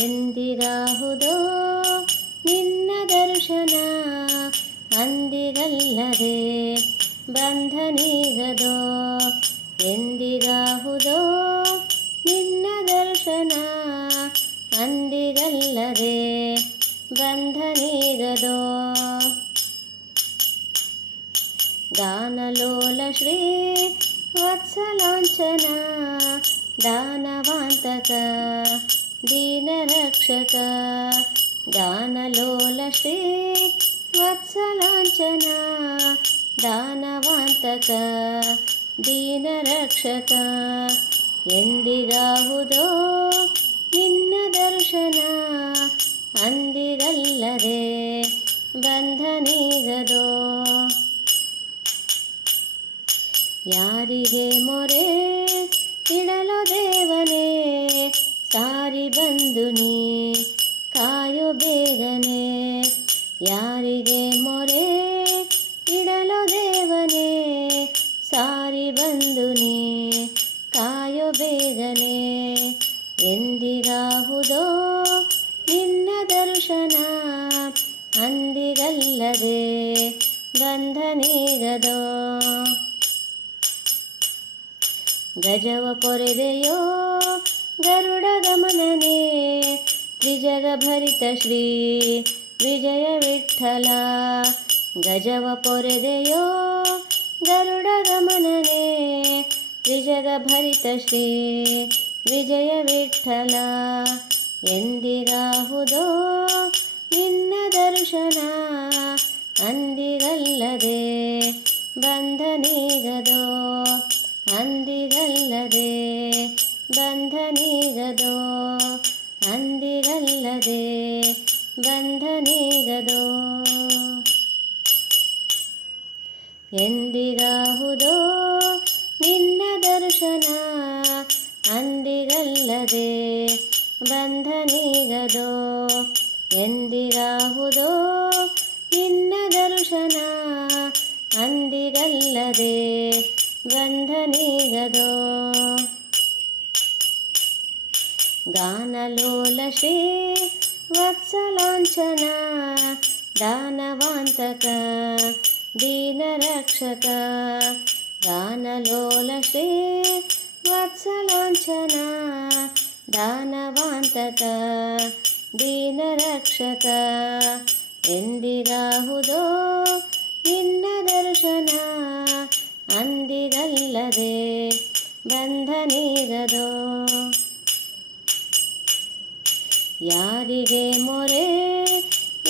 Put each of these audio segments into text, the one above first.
ಎಂದಿಗಾಹುದೋ ನಿನ್ನ ದರ್ಶನ ಅಂದಿಗಲ್ಲದೆ ಬಂಧನೀಗದೋ. ಎಂದಿಗಾಹುದೋ ನಿನ್ನ ದರ್ಶನ ಅಂದಿಗಲ್ಲದೆ ಬಂಧನೀಗದೋ. ಗಾನಲೋಲ ಶ್ರೀ ವತ್ಸಲಾಂಚನ ದಾನವಾಂತಕ ದೀನರಕ್ಷಕ. ಗಾನಲೋಲ ಶ್ರೀ ವತ್ಸಲಾಂಚನ ದಾನವಾಂತಕ ದೀನರಕ್ಷಕ. ಎಂದಿಗಾಹುದೋ ನಿನ್ನ ದರ್ಶನ ಅಂದಿಗಲ್ಲದೆ ಬಂಧನೀಗದೋ. ಯಾರಿಗೆ ಮೊರೆ ಇಡಲೋ ದೇವನೇ ಸಾರಿ ಬಂದು ನೀ ಕಾಯೋ ಬೇಗನೆ. ಯಾರಿಗೆ ಮೊರೆ ಇಡಲೋ ದೇವನೇ ಸಾರಿ ಬಂದು ನೀ ಕಾಯೋ ಬೇಗನೆ. ಎಂದಿಗಾಹುದೋ ನಿನ್ನ ದರ್ಶನ ಅಂದಿಗಲ್ಲದೆ ಬಂಧನೀಗದೋ. ಗಜವ ಪೊರೆದೆಯೋ ಗರುಡ ಗಮನನೇ ತ್ರಿಜಗ ಭರಿತ ಶ್ರೀ ವಿಜಯ ವಿಠ್ಠಲ. ಗಜವ ಪೊರೆದೆಯೋ ಗರುಡ ಗಮನನೇ ತ್ರಿಜಗ ಭರಿತ ಶ್ರೀ ವಿಜಯ ವಿಠ್ಠಲ. ಎಂದಿಗಾಹುದೋ ನಿನ್ನ ದರ್ಶನ ಅಂದಿಗಲ್ಲದೆ ಬಂಧನೀಗದೋ. ಅಂದಿಗಲ್ಲದೆ ಬಂಧನೀಗದೋ. ಅಂದಿಗಲ್ಲದೆ ಬಂಧನೀಗದೋ. ಎಂದಿಗಾಹುದೋ ನಿನ್ನ ದರ್ಶನ ಅಂದಿಗಲ್ಲದೆ ಬಂಧನೀಗದೋ. ಎಂದಿಗಾಹುದೋ ನಿನ್ನ ದರ್ಶನ ಅಂದಿಗಲ್ಲದೆ ಬಂಧನೀಗದೋ. ಗಾನಲೋಲ ಶ್ರೀ ವತ್ಸಲಾಂಚನ ದಾನವಾಂತಕ ದೀನರಕ್ಷಕ. ಗಾನಲೋಲ ಶ್ರೀ ವತ್ಸಲಾಂಚನ ದಾನವಾಂತಕ ದೀನರಕ್ಷಕ. ಎಂದಿಗಾಹುದೋ ನಿನ್ನ ದರ್ಶನ ಅಂದಿಗಲ್ಲದೆ ಬಂಧನೀಗದೋ. ಯಾರಿಗೆ ಮೊರೆ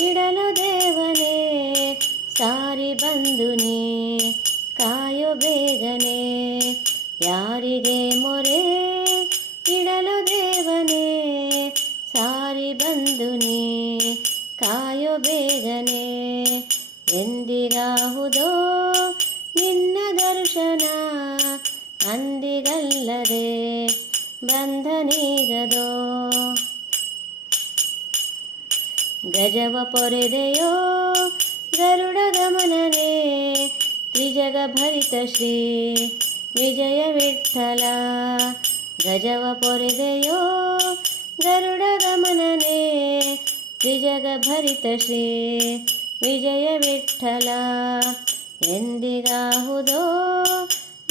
ಇಡಲೋ ದೇವನೇ ಸಾರಿ ಬಂದು ನೀ ಕಾಯೋ ಬೇಗನೆ. ಯಾರಿಗೆ ಮೊರೆ ಇಡಲೋ ದೇವನೇ ಸಾರಿ ಬಂದು ನೀ ಕಾಯೋ ಬೇಗನೆ. ಎಂದಿಗಾಹುದೋ ನಿನ್ನ ದರ್ಶನ ಅಂದಿಗಲ್ಲದೆ ಬಂಧನೀಗದೋ. ಗಜವ ಪೊರೆದೆಯೋ ಗರುಡ ಗಮನನೇ ತ್ರಿಜಗ ಭರಿತ ಶ್ರೀ ವಿಜಯ ವಿಠ್ಠಲ. ಗಜವ ಪೊರೆದೆಯೋ ಗರುಡ ಗಮನನೇ ತ್ರಿಜಗ ಭರಿತ ಶ್ರೀ ವಿಜಯ ವಿಠ್ಠಲ. ಎಂದಿಗಾಹುದೋ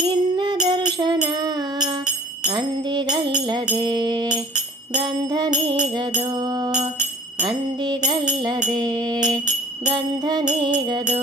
ನಿನ್ನ ದರ್ಶನ ಅಂದಿಗಲ್ಲದೆ ಬಂಧನೀಗದೋ. ಅಂದಿಗಲ್ಲದೆ ಬಂಧನೀಗದೋ.